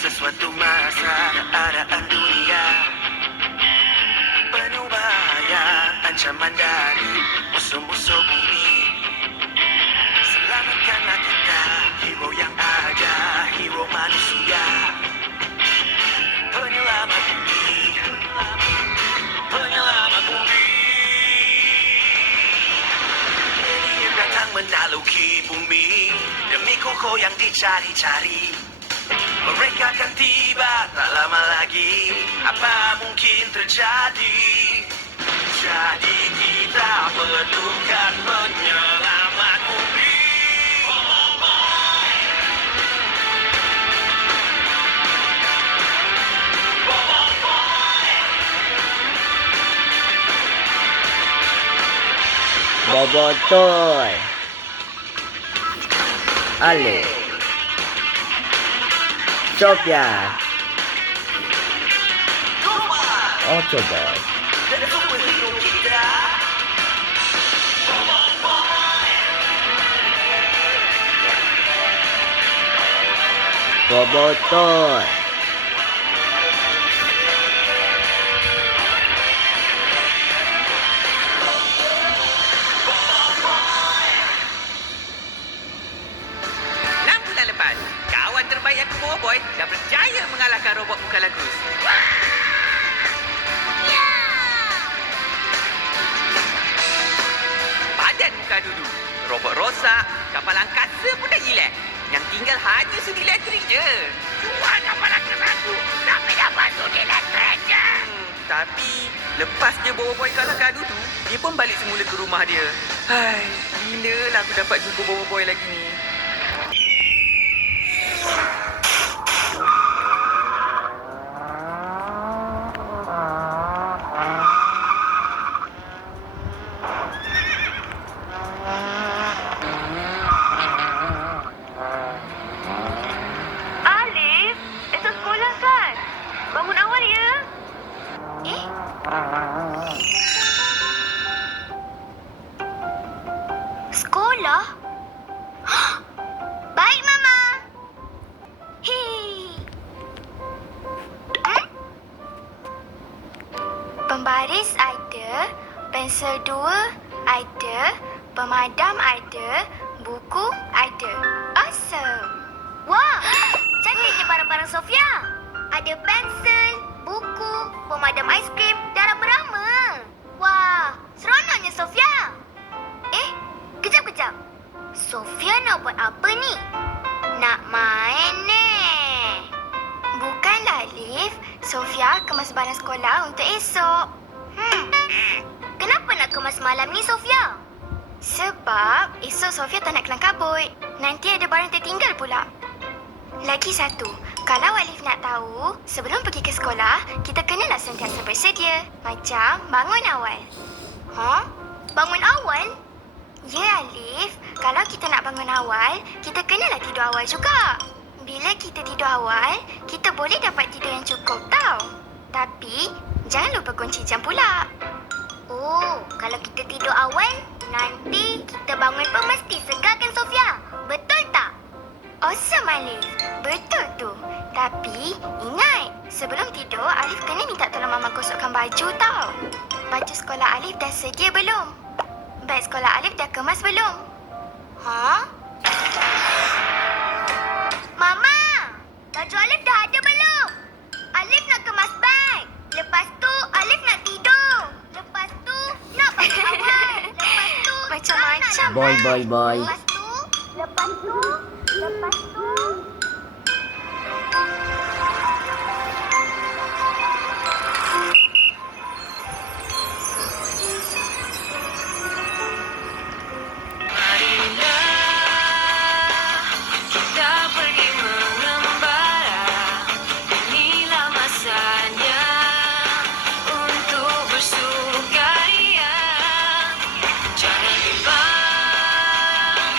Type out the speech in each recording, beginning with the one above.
Sesuatu masa keadaan dunia penuh bahaya, ancaman dari musuh-musuh bumi. Selamatkanlah kita, hero yang ada, hero manusia, penyelamat bumi, penyelamat bumi. Alien datang menaluki bumi demi koko yang dicari-cari. Mereka akan tiba tak lama lagi. Apa mungkin terjadi? Jadi kita perlukan penyelamat bumi. Bobotoy, Alif, Sofia, Autobot, Dan superhero kita. Bobotoy, Bulan lepas, kawan terbaik aku Bobo Boy dah berjaya mengalahkan robot muka lagus. Badan muka dudu, robot rosak, kapal angkasa pun dah hilang. Yang tinggal hanya sudi elektrik je. Semua kapal angkasa aku sampai dah masuk di elektrik je. Tapi lepas je Bobo Boy kalahkan dudu, dia pun balik semula ke rumah dia. Hai, bila lah aku dapat jumpa Bobo Boy lagi ni? Alif, esok sekolah kan? Bangun awal ya. Sekolah? Baik, Mama. Hei. Pembaris ada, pensel 2 ada, pemadam ada, buku ada. Awesome. Wah, cantiknya barang-barang Sofia. Ada pensel, buku, pemadam aiskrim dan rama-rama. Wah, seronoknya Sofia. Kejap. Sofia nak buat apa ni? Nak main ni. Bukanlah, Alif. Sofia kemas barang sekolah untuk esok. Kenapa nak kemas malam ni, Sofia? Sebab esok Sofia tak nak kelam kabut. Nanti ada barang tertinggal pula. Lagi satu, kalau Alif nak tahu, sebelum pergi ke sekolah, kita kenalah sentiasa bersedia. Macam bangun awal. Bangun awal? Ya, Alif. Kalau kita nak bangun awal, kita kenalah tidur awal juga. Bila kita tidur awal, kita boleh dapat tidur yang cukup tau. Tapi, jangan lupa kunci jam pula. Oh, kalau kita tidur awal, nanti kita bangun pun mesti segar kan, Sofia? Betul tak? Awesome, Alif. Betul tu. Tapi, ingat, sebelum tidur, Alif kena minta tolong Mama gosokkan baju tau. Baju sekolah Alif dah sedia belum? Beg sekolah Alif dah kemas belum? Mama, baju Alif dah ada belum? Alif nak kemas beg. Lepas tu, Alif nak tidur. Lepas tu, nak bangun awal. Lepas tu, Macam-macam. boy. Boy. Lepas tu. Kita pergi mengembara. Inilah masanya untuk bersukaria. Jangan bimbang,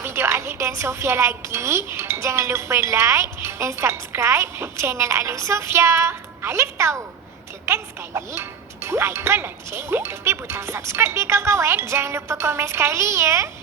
tengok video Alif dan Sofia lagi, jangan lupa like dan subscribe channel Alif Sofia. Alif tahu, tekan sekali ikon lonceng dan tepi butang subscribe dia kawan-kawan. Jangan lupa komen sekali ya.